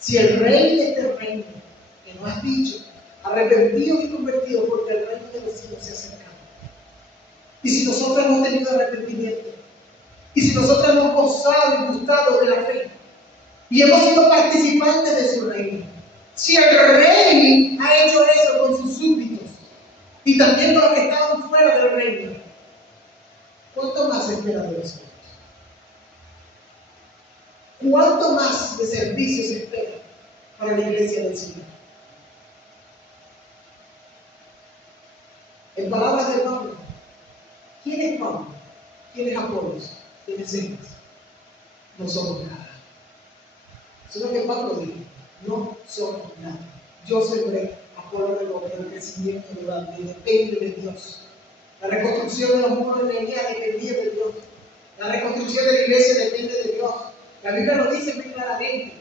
Si el Rey de este reino, que no has dicho, arrepentido y convertido, porque el reino de los cielos se ha acercado. Y si nosotros hemos tenido arrepentimiento, y si nosotros hemos gozado y gustado de la fe, y hemos sido participantes de su reino, si el Rey ha hecho eso con sus súbditos, y también con los que estaban fuera del reino, ¿cuánto más espera de nosotros? ¿Cuánto más de servicio se espera para la iglesia del Señor? En palabras de Pablo, ¿quién es Pablo? ¿Quién es Apolos? ¿Quién es Cephas? No somos nada. Eso es lo que Pablo dijo. No somos nada. Yo sembré, Apolo regó, pero el crecimiento depende de Dios. La reconstrucción de los muros de Nehemías dependía de Dios. La reconstrucción de la iglesia depende de Dios. La Biblia lo dice muy claramente,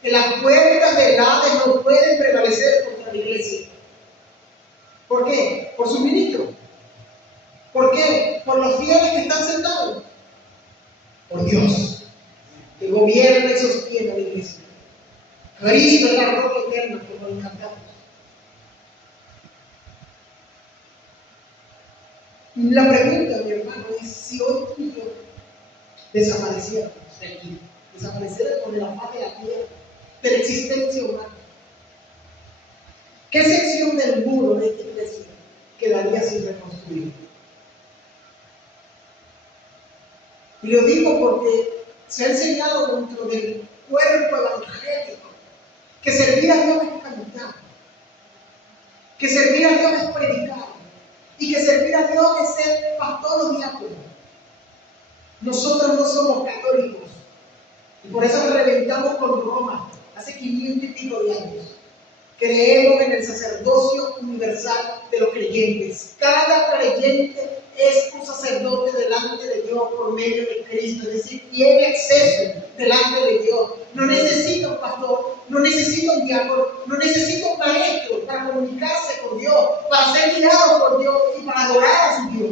que las puertas del Hades no pueden prevalecer contra la iglesia. ¿Por qué? Por su ministro. ¿Por qué? Por los fieles que están sentados. Por Dios, que gobierna y sostiene a la iglesia. Cristo es la roca eterna que nos encantamos. La pregunta, mi hermano, es si hoy tú y yo desapareciéramos de aquí, desapareciéramos de la faz de la tierra, de la existencia humana, ¿qué sección del muro de esta iglesia quedaría sin reconstruir? Y lo digo porque se ha enseñado dentro del cuerpo evangélico que servir a Dios es cantar, que servir a Dios es predicar, y que servir a Dios es ser pastor o diácono. Nosotros no somos católicos, y por eso reventamos con Roma hace 500 y pico de años. Creemos en el sacerdocio universal de los creyentes. Cada creyente es un sacerdote delante de Dios por medio de Cristo, es decir, tiene acceso delante de Dios. No necesita un pastor, no necesita un diácono, no necesita un maestro para comunicarse con Dios, para ser guiado por Dios y para adorar a su Dios.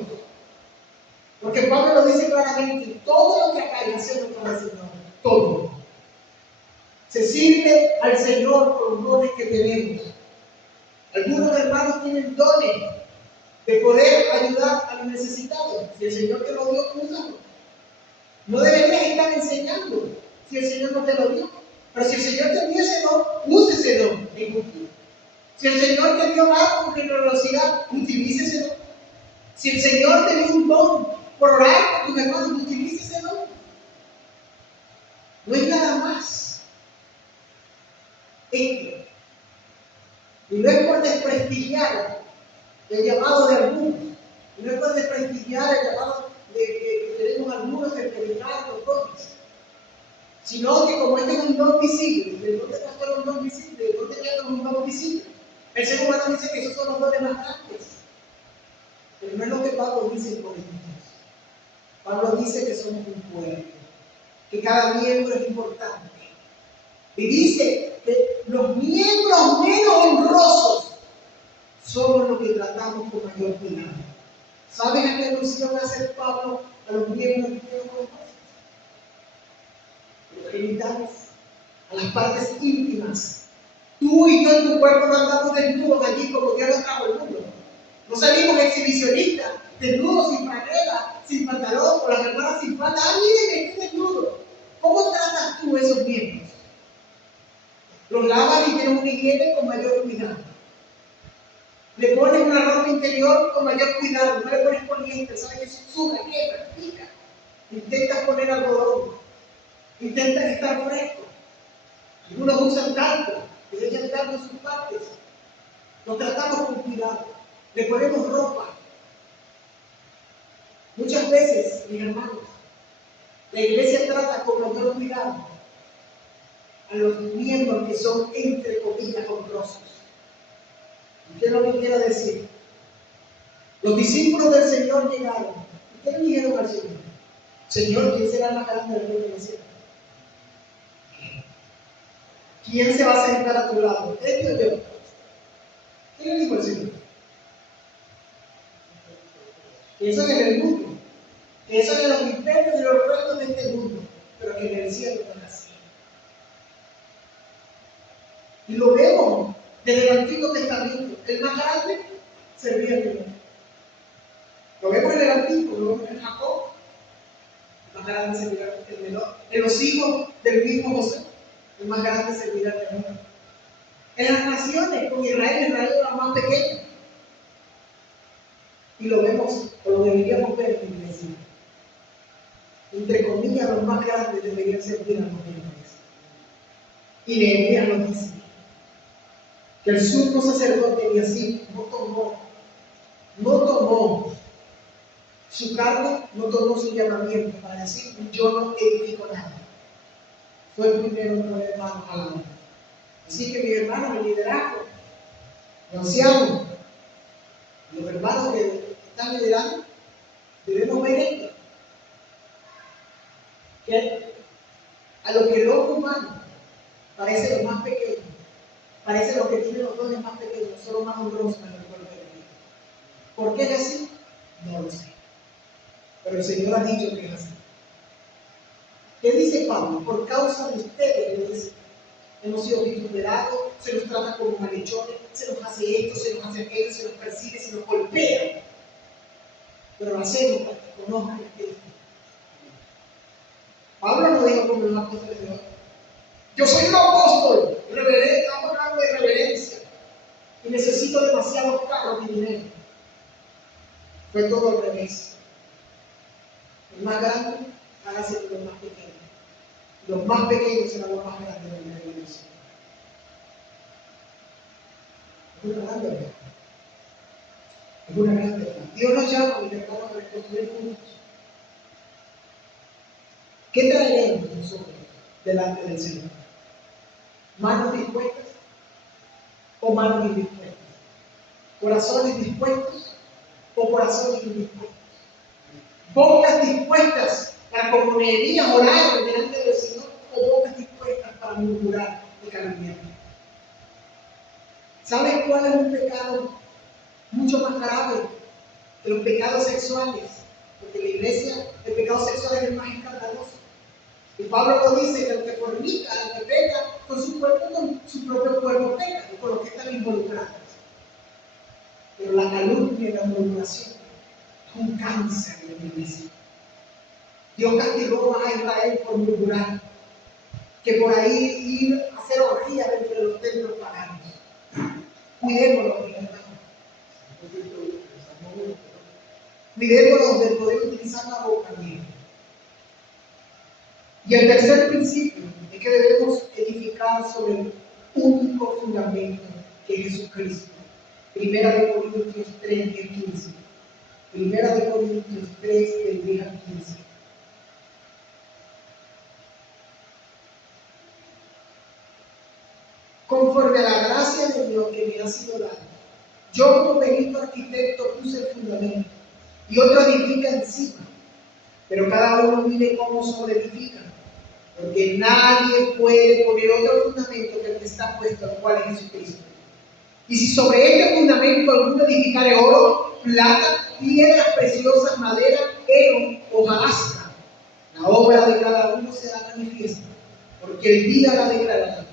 Porque Pablo lo dice claramente, todo lo que acá hay haciendo para el Señor, todo. Se sirve al Señor con los dones que tenemos. Algunos hermanos tienen dones de poder ayudar a los necesitados. Si el Señor te lo dio, úsalo. No deberías estar enseñando si el Señor no te lo dio. Pero si el Señor te dio ese don, úseselo en cultura. Si el Señor te dio dar con generosidad, utilíceselo. Si el Señor te dio un don por orar por tus hermanos, utilíceselo. No es nada más. Y no es por desprestigiar el llamado de algunos, y no es por desprestigiar el llamado de que tenemos algunos de predicar los dones, sino que como este es un don visible, el don de pastor es un don visible, el don de diácono es un don visible. El ser humano dice que esos son los dones más grandes, pero no es lo que Pablo dice en Corintios. Pablo dice que somos un cuerpo, que cada miembro es importante. Y dice que los miembros menos honrosos somos los que tratamos con mayor cuidado. ¿Sabes a qué alusión hace Pablo a los miembros menos honrosos? A los genitales, a las partes íntimas. Tú y yo en tu cuerpo no andamos desnudos allí como Dios nos trajo al mundo. No salimos exhibicionistas, desnudos, sin franela, sin pantalón, con las hermanas sin falda. Ah, miren, estoy desnudo. ¿Cómo tratas tú esos miembros? Los lavas y tienes una higiene con mayor cuidado. Le pones una ropa interior con mayor cuidado. No le pones poliéster, ¿sabes? Eso suda, quema, pica. Intentas poner algodón. Intentas estar fresco. Algunos usan talco, le echan talco en sus partes. Los tratamos con cuidado. Le ponemos ropa. Muchas veces, mis hermanos, la iglesia trata con mayor cuidado a los miembros que son, entre comillas, honrosos. ¿Qué es lo que quiero decir? Los discípulos del Señor llegaron. ¿Y qué le dijeron al Señor? Señor, ¿quién será el más grande del reino de los cielos? ¿Quién se va a sentar a tu lado? ¿Este o yo? ¿Qué le dijo el Señor? Piensan en el mundo, piensan en los imperios y los reinos de este mundo, pero que en el cielo no es así. Y lo vemos desde el Antiguo Testamento. El más grande servía al Señor. Lo vemos en el Antiguo, lo vemos en Jacob. El más grande servirá al menor. En los hijos del mismo José, el más grande servirá al menor. En las naciones, con Israel era más pequeño. Y lo vemos, o lo deberíamos ver en la iglesia. Entre comillas, los más grandes deberían servir a los menores. Y Nehemías nos dice que el sumo sacerdote y así no tomó su cargo, no tomó su llamamiento para decir: yo no edifico nada. Fue primero poner manos a la obra. Así que, mis hermanos, el liderazgo, los ancianos, los hermanos que están liderando, debemos ver esto: que a lo que el ojo humano parece lo más pequeño, parece lo que tiene los dones más pequeños, son los más honrosos en el pueblo de Cristo. ¿Por qué es así? No lo sé. Pero el Señor ha dicho que es así. ¿Qué dice Pablo? Por causa de ustedes hemos sido vituperados, se nos trata como malhechores, se nos hace esto, se nos hace aquello, se nos persigue, se nos golpea. Pero lo hacemos para que conozcan a Cristo. Pablo no dijo como los apóstoles de hoy: yo soy un apóstol, estamos hablando de reverencia y necesito demasiados carros y dinero. Fue todo al revés. El más grande, hágase de los más pequeños. Los más pequeños serán los más grandes del reino de Dios. Es una gran verdad. Es una gran verdad. Dios nos llama, mis hermanos, a reconstruir juntos. ¿Qué traeremos nosotros delante del Señor? ¿Manos dispuestas o manos indispuestas? ¿Corazones dispuestos o corazones indispuestos? ¿Bocas dispuestas para, como Nehemías, orar delante del Señor, o bocas dispuestas para murmurar y calumniar? ¿Sabes cuál es un pecado mucho más grave que los pecados sexuales? Porque en la iglesia el pecado sexual es el más escandaloso. Y Pablo lo dice: que el que fornica, el que peca con su cuerpo, con su propio cuerpo peca, y con los que están involucrados. Pero la calumnia y la murmuración es un cáncer de la iglesia. Dios castigó a Israel por murmurar, que por ahí ir a hacer orgías dentro de los templos paganos. Cuidémonos, mis hermanos. Cuidémonos de poder utilizar la boca bien. Y el tercer principio es que debemos edificar sobre el único fundamento que es Jesucristo. Primera de Corintios 3, 10, 15. Primera de Corintios 3, del 10 al 15. Conforme a la gracia de Dios que me ha sido dada, yo como perito arquitecto puse el fundamento y otro edifica encima, pero cada uno mire cómo sobreedifica, porque nadie puede poner otro fundamento que el que está puesto, el cual es Jesucristo. Y si sobre este fundamento alguno edificare oro, plata, piedras preciosas, madera, heno, hojarasca, la obra de cada uno será manifiesta, porque el día la declarará,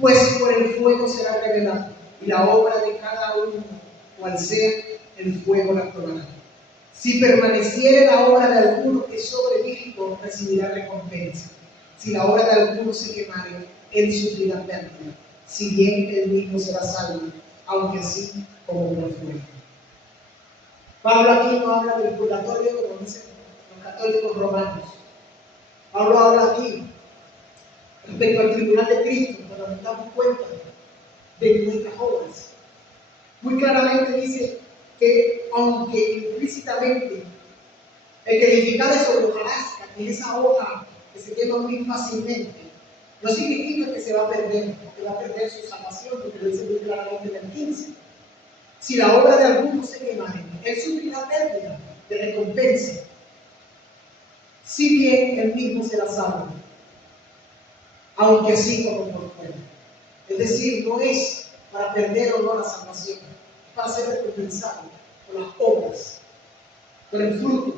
pues por el fuego será revelado, y la obra de cada uno, cual sea, el fuego la probará. Si permaneciere la obra de alguno que sobreedificó, recibirá recompensa. Si la obra de alguno se quemare, él sufrirá pérdida, si bien él mismo será salvo, aunque así como por fuego. Pablo aquí no habla del purgatorio como dicen los católicos romanos. Pablo habla aquí respecto al tribunal de Cristo, cuando nos damos cuenta de nuestras obras. Muy claramente dice que, aunque implícitamente el que edificare sobre hojarasca, que es esa hoja que se quema muy fácilmente, no significa que se va a perder, que va a perder su salvación, porque lo dice muy claramente en el 15. Si la obra de alguno se quemare, él sufrirá pérdida de recompensa, si bien él mismo será salvo, aunque así como por fuera. Es decir, no es para perder o no la salvación, es para ser recompensado por las obras, por el fruto.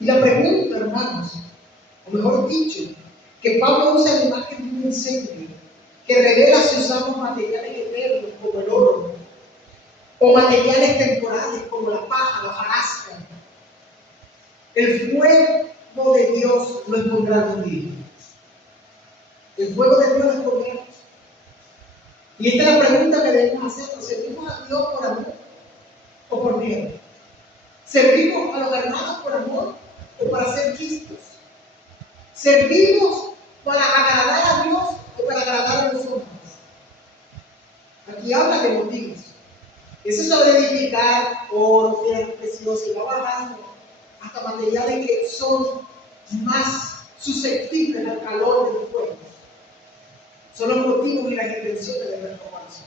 Y la pregunta, hermanos, o mejor dicho, que Pablo usa la imagen de un incendio que revela si usamos materiales eternos como el oro o materiales temporales como la paja, la hojarasca. El fuego de Dios lo encontrará conmigo. El fuego de Dios lo encontrará. Y esta es la pregunta que debemos hacer: ¿servimos a Dios por amor o por miedo? ¿Servimos a los hermanos por amor o para ser vistos? ¿Servimos para agradar a Dios o para agradar a los hombres? Aquí habla de motivos. Eso es sobre edificar oro, piedras preciosas, y va bajando hasta materiales que son más susceptibles al calor del fuego. Son los motivos y las intenciones de nuestro corazón.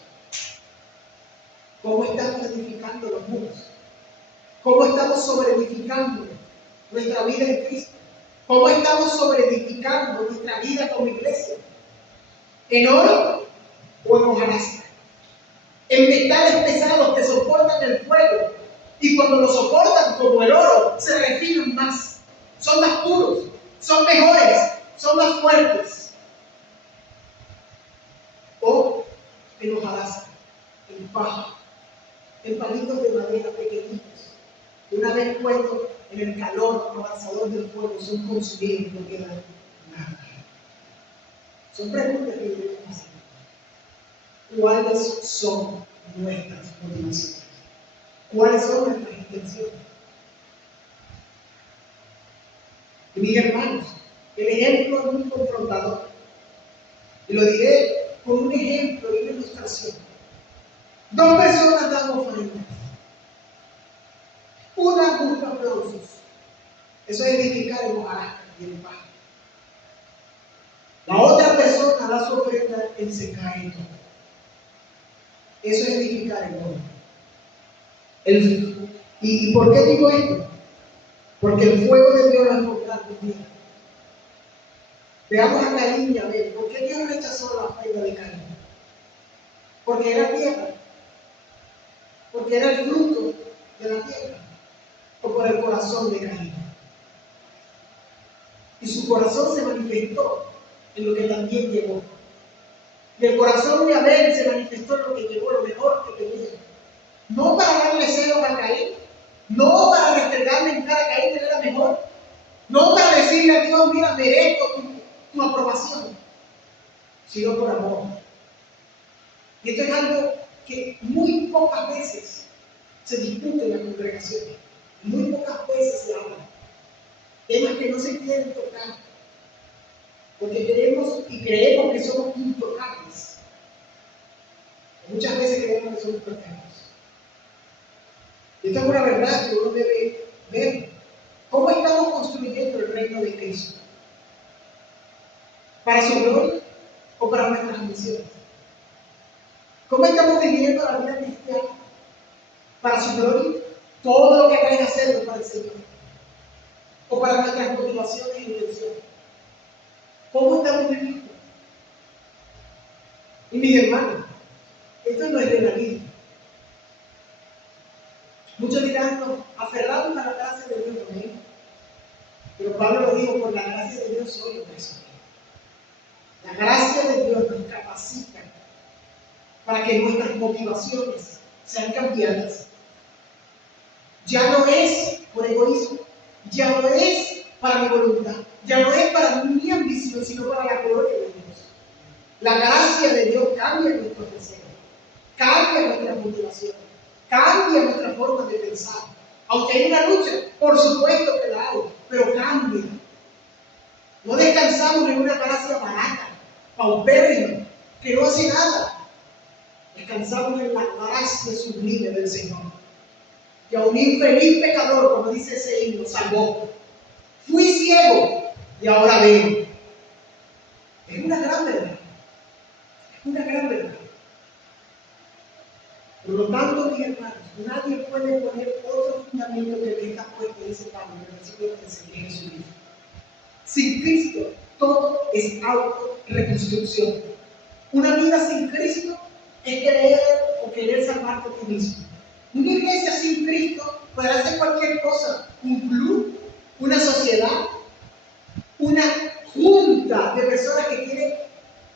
¿Cómo estamos edificando los muros? ¿Cómo estamos sobreedificando nuestra vida en Cristo? ¿Cómo estamos sobreedificando nuestra vida como iglesia? ¿En oro o en hojarasca? En metales pesados que soportan el fuego, y cuando lo soportan como el oro, se refinan más, son más puros, son mejores, son más fuertes. O en hojarasca, en paja, en palitos de madera pequeñitos, que una vez puestos en el calor abrasador del fuego son consumidos y no quedan nada. Son preguntas que debemos hacer. ¿Cuáles son nuestras motivaciones? ¿Cuáles son nuestras intenciones? Y mis hermanos, el ejemplo es muy confrontador. Y lo diré con un ejemplo y una ilustración. Dos personas dan ofrendas. Una busca aplausos. Eso es edificar en hojarasca y en paja. La otra persona da su ofrenda en secreto. Eso es edificar en oro. ¿Y por qué digo esto? Porque el fuego de Dios lo encontrará conmigo. Veamos a Caín y Abel. ¿Por qué Dios rechazó la ofrenda de Caín? Porque era tierra. Porque era el fruto de la tierra. O por el corazón de Caín. Y su corazón se manifestó en lo que también llevó. Y el corazón de Abel se manifestó en lo que llevó, lo mejor que tenía. No para darle celos a Caín, no para restregarle en cara a Caín que era mejor, no para decirle a Dios: mira, merezco tu aprobación, sino por amor. Y esto es algo que muy pocas veces se discute en la congregación, muy pocas veces se habla. Temas que no se quieren tocar, porque queremos y creemos que somos intocables. Muchas veces creemos que somos perfectos. Esta es una verdad que uno debe ver. ¿Cómo estamos construyendo el reino de Cristo? ¿Para su gloria o para nuestras ambiciones? ¿Cómo estamos viviendo la vida cristiana? ¿Para su gloria? Todo lo que hay que hacerlo para el Señor. ¿O para nuestras motivaciones e intenciones? ¿Cómo estamos viviendo? Y mis hermanos, esto no es de la vida. Muchos dirán: no, aferrados a la gracia de Dios, ¿no? Pero Pablo lo dijo: por la gracia de Dios soy lo que soy. La gracia de Dios nos capacita para que nuestras motivaciones sean cambiadas. Ya no es por egoísmo, ya no es para mi voluntad, ya no es para mi ambición, sino para la gloria de Dios. La gracia de Dios cambia nuestros deseos, cambia nuestras motivaciones, cambia nuestra forma de pensar. Aunque hay una lucha, por supuesto que la hay, pero cambia. No descansamos en una gracia barata, paupérrima, que no hace nada. Descansamos en la gracia sublime del Señor, que a un infeliz pecador, como dice ese himno, salvó. Fui ciego y ahora veo. Es una gran verdad. Es una gran verdad. Por lo tanto, mis hermanos, nadie puede poner otro fundamento que el que está puesto, dice Pablo en el versículo 13, que es Jesucristo. Sin Cristo, todo es autorreconstrucción. Una vida sin Cristo es creer o querer salvarte a ti mismo. Una iglesia sin Cristo podrá hacer cualquier cosa. Un club, una sociedad, una junta de personas que quieren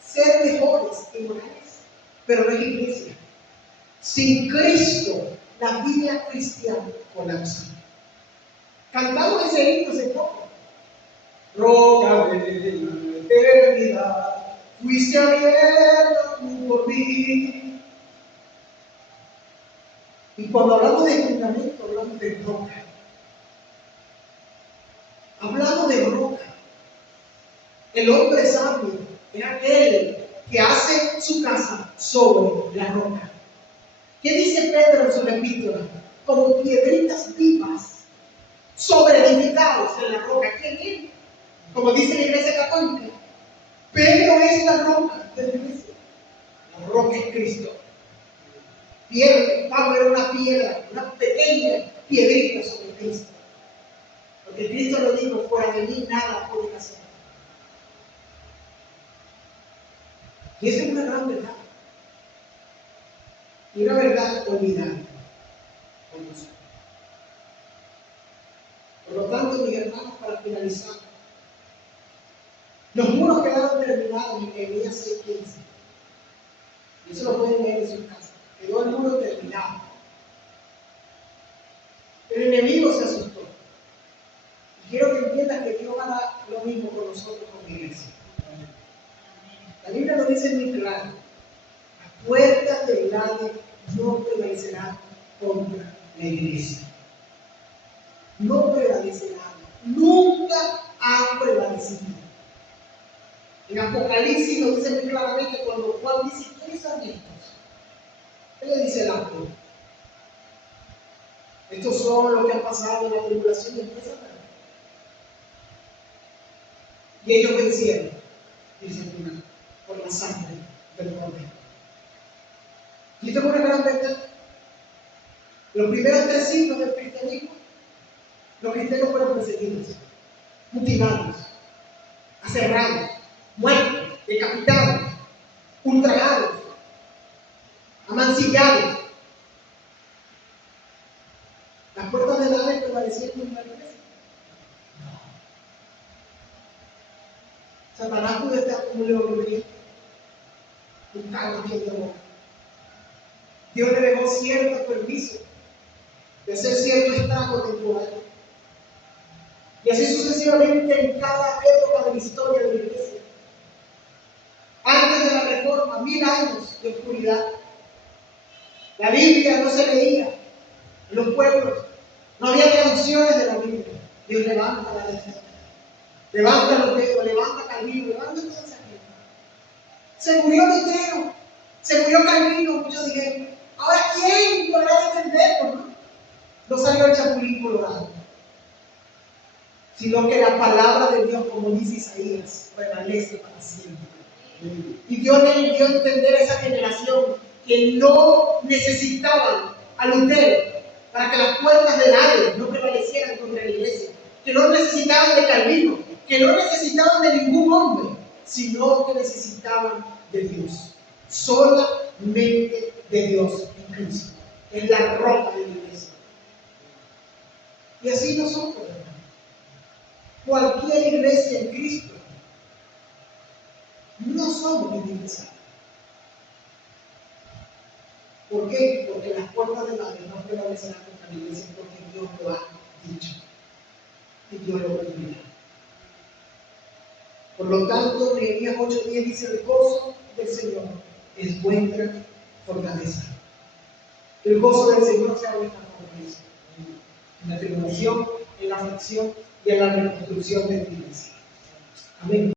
ser mejores y morales, pero no es iglesia. Sin Cristo, la vida cristiana colapsa. Cantamos ese himno hace poco. Roca de la eternidad, fuiste abierta tú por mí. Y cuando hablamos de fundamento, hablamos de roca. Hablamos de roca. El hombre sabio es aquel que hace su casa sobre la roca. ¿Qué dice Pedro en su epístola? Como piedritas vivas, sobreedificados en la roca. ¿Quién es? Como dice la Iglesia Católica, Pedro es la roca de la iglesia. La roca es Cristo. Pablo era una piedra, una pequeña piedrita sobre Cristo. Porque Cristo lo dijo, fuera de mí nada puede hacer. Y esa es una gran verdad. Y una verdad olvidada por nosotros. Por lo tanto, mis hermanos, para finalizar, los muros quedaron terminados en Nehemías 6:15. Y eso lo pueden leer en sus casas. Quedó el muro terminado. El enemigo se asustó. Y quiero que entiendan que Dios hará lo mismo con nosotros como iglesia. La Biblia lo dice muy claro. Las puertas del Hades no prevalecerán contra la iglesia. No prevalecerán. Nunca han prevalecido. En Apocalipsis lo dice muy claramente cuando Juan dice, ¿quiénes son estos? ¿Qué le dice el ángel? Estos son los que han pasado en la tribulación y empiezan a ver. Y ellos vencieron, dice el final, por la sangre del Cordero. Y esto es una gran verdad. Los primeros 3 siglos del cristianismo, los cristianos fueron perseguidos, mutilados, aserrados, muertos, decapitados, ultrajados, amancillados. Las puertas del Hades prevalecieron contra la iglesia. Satanás pudo estar como un león rugiente, buscando a quien tomó. Dios le dejó cierto permiso de hacer cierto estrago temporal. Y así sucesivamente en cada época de la historia de la iglesia. Antes de la reforma, 1000 años de oscuridad. La Biblia no se leía en los pueblos. No había traducciones de la Biblia. Dios levanta la defensa. Levanta los dedos, levanta Calvino, levanta toda esa gente. Se murió Lutero, se murió Calvino, muchos dijeron. Ahora, ¿quién podrá defenderlo? No salió el chapulín colorado, sino que la palabra de Dios, como dice Isaías, prevalece para siempre. Y Dios le dio a entender a esa generación que no necesitaban a Lutero para que las puertas del Hades no prevalecieran contra la iglesia, que no necesitaban de Calvino, que no necesitaban de ningún hombre, sino que necesitaban de Dios, solamente de Dios en Cristo. Es la roca de la iglesia. Y así nosotros, cualquier iglesia en Cristo, no somos indispensables. ¿Por qué? Porque las puertas del Hades no prevalecerán contra la iglesia, porque Dios lo ha dicho y Dios lo cumplirá. Por lo tanto, Nehemías 8:10 dice: el gozo del Señor es vuestra fortaleza. El gozo del Señor sea vuestra fortaleza. En la tribulación, en la aflicción y en la reconstrucción de la iglesia. Amén.